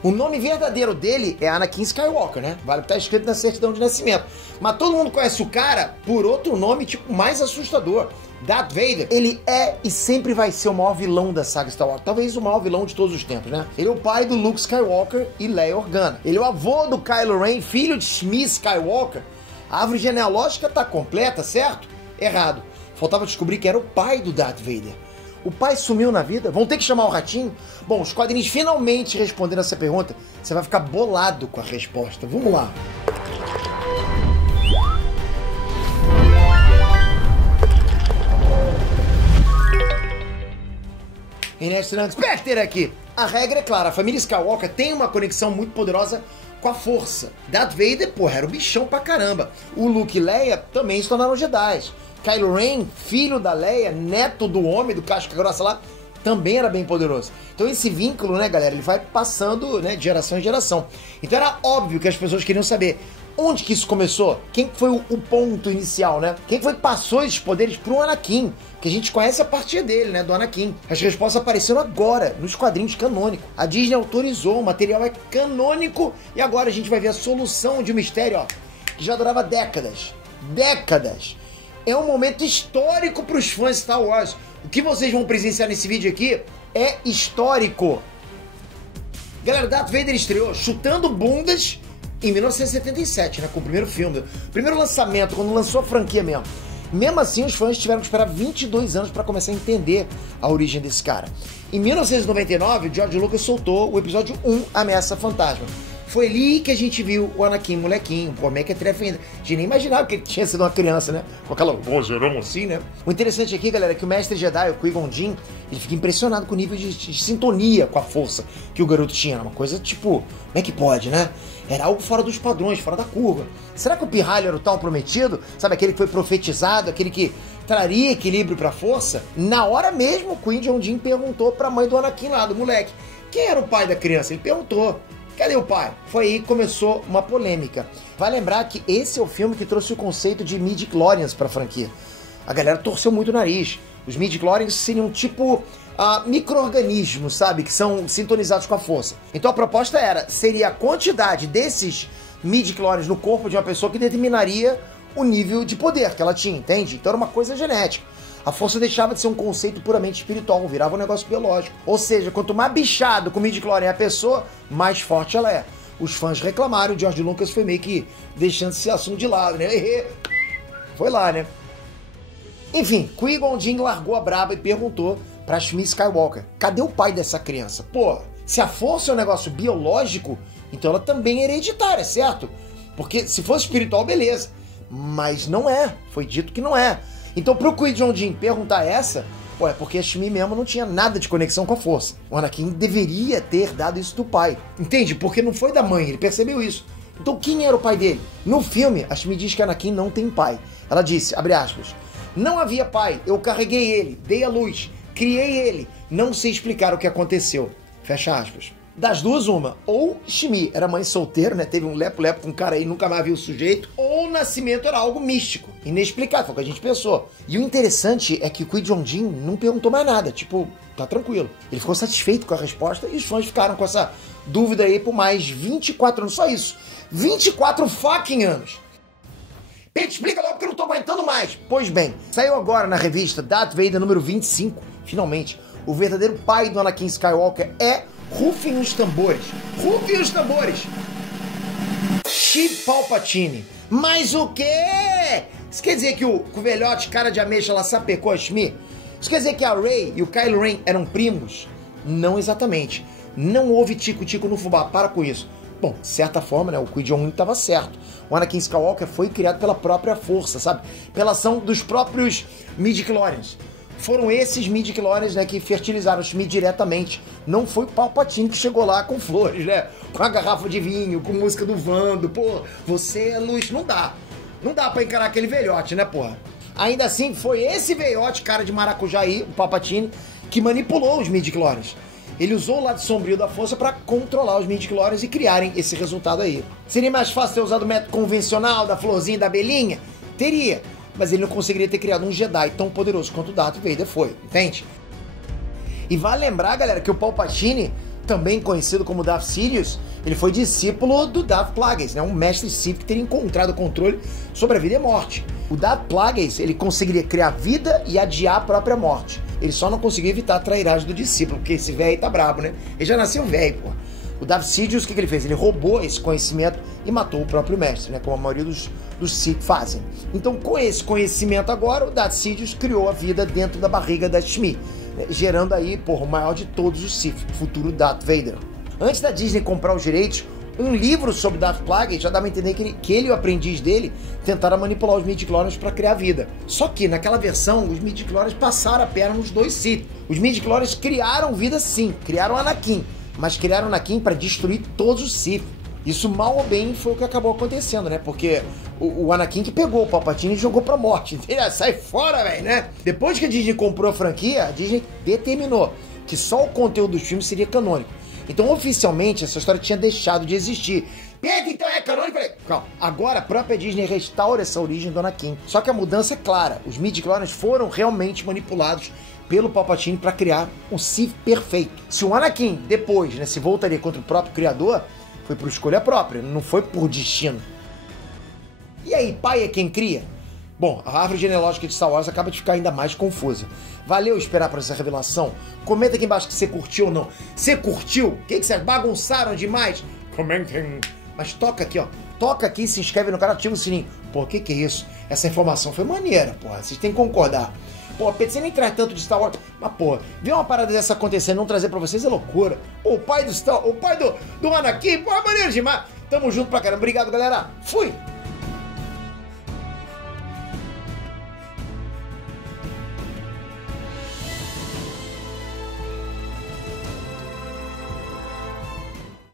O nome verdadeiro dele é Anakin Skywalker, né? Vale o que tá escrito na certidão de nascimento. Mas todo mundo conhece o cara por outro nome, tipo, mais assustador. Darth Vader. Ele é e sempre vai ser o maior vilão da saga Star Wars. Talvez o maior vilão de todos os tempos, né? Ele é o pai do Luke Skywalker e Leia Organa. Ele é o avô do Kylo Ren, filho de Shmi Skywalker. A árvore genealógica tá completa, certo? Errado. Faltava descobrir que era o pai do Darth Vader. O pai sumiu na vida? Vão ter que chamar o ratinho? Bom, os quadrinhos finalmente respondendo essa pergunta. Você vai ficar bolado com a resposta. Vamos lá. Ernesto Peter aqui. A regra é clara. A família Skywalker tem uma conexão muito poderosa com a força. Darth Vader, porra, era o bichão pra caramba. O Luke e Leia também se tornaram Jedi. Kylo Ren, filho da Leia, neto do homem, do casca grossa lá, também era bem poderoso. Então esse vínculo, né, galera, ele vai passando, né, de geração em geração. Então era óbvio que as pessoas queriam saber onde que isso começou, quem foi o ponto inicial, né? Quem foi que passou esses poderes pro Anakin, que a gente conhece a partir dele, né, do Anakin. As respostas apareceram agora, nos quadrinhos canônicos. A Disney autorizou, o material é canônico e agora a gente vai ver a solução de um mistério, ó, que já durava décadas. Décadas! É um momento histórico para os fãs de Star Wars. O que vocês vão presenciar nesse vídeo aqui é histórico. Galera, Darth Vader estreou chutando bundas em 1977, né, com o primeiro filme. Primeiro lançamento, quando lançou a franquia mesmo. Mesmo assim, os fãs tiveram que esperar 22 anos para começar a entender a origem desse cara. Em 1999, George Lucas soltou o episódio 1, Ameaça Fantasma. Foi ali que a gente viu o Anakin molequinho, como é que é trefe ainda. A gente nem imaginava que ele tinha sido uma criança, né? Com aquela vozeirão assim, né? O interessante aqui, galera, é que o mestre Jedi, o Qui-Gon Jinn, ele fica impressionado com o nível de sintonia com a força que o garoto tinha. Uma coisa tipo, como é que pode, né? Era algo fora dos padrões, fora da curva. Será que o pirralho era o tal prometido? Sabe, aquele que foi profetizado, aquele que traria equilíbrio pra força? Na hora mesmo, o Qui-Gon Jinn perguntou pra mãe do Anakin lá, do moleque, quem era o pai da criança? Ele perguntou. Cadê o pai? Foi aí que começou uma polêmica. Vai lembrar que esse é o filme que trouxe o conceito de midi-chlorians pra franquia. A galera torceu muito o nariz. Os midi-chlorians seriam tipo micro-organismos, sabe? Que são sintonizados com a força. Então a proposta seria a quantidade desses midi-chlorians no corpo de uma pessoa que determinaria o nível de poder que ela tinha, entende? Então era uma coisa genética. A força deixava de ser um conceito puramente espiritual, virava um negócio biológico. Ou seja, quanto mais bichado com midi-chlorian é a pessoa, mais forte ela é. Os fãs reclamaram, o George Lucas foi meio que deixando esse assunto de lado, né? Foi lá, né? Enfim, Qui-Gon Jinn largou a braba e perguntou pra Shmi Skywalker, cadê o pai dessa criança? Pô, se a força é um negócio biológico, então ela também é hereditária, certo? Porque se fosse espiritual, beleza. Mas não é, foi dito que não é. Então pro Qui-Gon Jinn perguntar essa, pô, é porque a Shmi mesmo não tinha nada de conexão com a força. O Anakin deveria ter dado isso do pai, entende? Porque não foi da mãe, ele percebeu isso. Então quem era o pai dele? No filme, a Shmi diz que Anakin não tem pai. Ela disse, abre aspas, não havia pai, eu carreguei ele, dei a luz, criei ele, não sei explicar o que aconteceu. Fecha aspas. Das duas, uma, ou Shmi era mãe solteira, né, teve um lepo-lepo com um cara aí, nunca mais viu o sujeito, ou o nascimento era algo místico, inexplicável, foi o que a gente pensou. E o interessante é que o Qui-Gon Jinn não perguntou mais nada, tipo, tá tranquilo. Ele ficou satisfeito com a resposta e os fãs ficaram com essa dúvida aí por mais 24 anos, só isso, 24 fucking anos. Pete, explica logo que eu não tô aguentando mais. Pois bem, saiu agora na revista Darth Vader número 25, finalmente, o verdadeiro pai do Anakin Skywalker é... Rufem os tambores. Rufem os tambores. Sheev Palpatine. Mas o quê? Isso quer dizer que o velhote cara de ameixa lá sapecou a Shmi? Isso quer dizer que a Rey e o Kylo Ren eram primos? Não exatamente. Não houve tico-tico no fubá. Para com isso. Bom, de certa forma, né, o Qui-Gon Jinn estava certo. O Anakin Skywalker foi criado pela própria força, sabe? Pela ação dos próprios midi-chlorians. Foram esses midi-chlorians, né, que fertilizaram os Shmi diretamente. Não foi o Palpatine que chegou lá com flores, né? Com a garrafa de vinho, com música do Vando. Pô, você é luz. Não dá. Não dá pra encarar aquele velhote, né, porra? Ainda assim, foi esse velhote, cara de maracujá aí, o Palpatine, que manipulou os midi-chlorians. Ele usou o lado sombrio da força pra controlar os midi-chlorians e criarem esse resultado aí. Seria mais fácil ter usado o método convencional da florzinha e da abelhinha? Teria. Mas ele não conseguiria ter criado um Jedi tão poderoso quanto o Darth Vader foi, entende? E vale lembrar, galera, que o Palpatine também conhecido como Darth Sidious, ele foi discípulo do Darth Plagueis, né? Um mestre Sith que teria encontrado o controle sobre a vida e a morte. O Darth Plagueis, ele conseguiria criar vida e adiar a própria morte. Ele só não conseguiu evitar a trairagem do discípulo, porque esse velho aí tá brabo, né? Ele já nasceu velho, pô. O Darth Sidious, o que ele fez? Ele roubou esse conhecimento e matou o próprio mestre, né? Como a maioria dos Sith fazem. Então, com esse conhecimento agora, o Darth Sidious criou a vida dentro da barriga da Shmi, né? Gerando aí, porra, o maior de todos os Sith, o futuro Darth Vader. Antes da Disney comprar os direitos, um livro sobre Darth Plagueis já dava a entender que ele e o aprendiz dele tentaram manipular os midi-chlorians para criar vida. Só que naquela versão, os midi-chlorians passaram a perna nos dois Sith. Os midi-chlorians criaram vida sim, criaram Anakin, mas criaram Anakin para destruir todos os Sith. Isso mal ou bem foi o que acabou acontecendo, né? Porque o Anakin que pegou o Palpatine e jogou pra morte. Entendeu? Sai fora, velho, né? Depois que a Disney comprou a franquia, a Disney determinou que só o conteúdo dos filmes seria canônico. Então, oficialmente, essa história tinha deixado de existir. Pedro, então é canônico? Falei, calma. Agora a própria Disney restaura essa origem do Anakin. Só que a mudança é clara. Os midi-chlorians foram realmente manipulados pelo Palpatine para criar um Sith perfeito. Se o Anakin depois, né, se voltaria contra o próprio criador, foi por escolha própria, não foi por destino. E aí, pai é quem cria? Bom, a árvore genealógica de Star Wars acaba de ficar ainda mais confusa. Valeu esperar por essa revelação? Comenta aqui embaixo que você curtiu ou não. Você curtiu? O que vocês bagunçaram demais? Comentem. Mas toca aqui, ó. Toca aqui, se inscreve no canal, ativa o sininho. Pô, que é isso? Essa informação foi maneira, porra. Vocês têm que concordar. Pô, Pedro, você nem traz tanto de Star Wars. Mas, pô, ver uma parada dessa acontecendo e não trazer pra vocês é loucura. O pai do Anakin, pô, é maneiro demais. Tamo junto pra caramba. Obrigado, galera. Fui!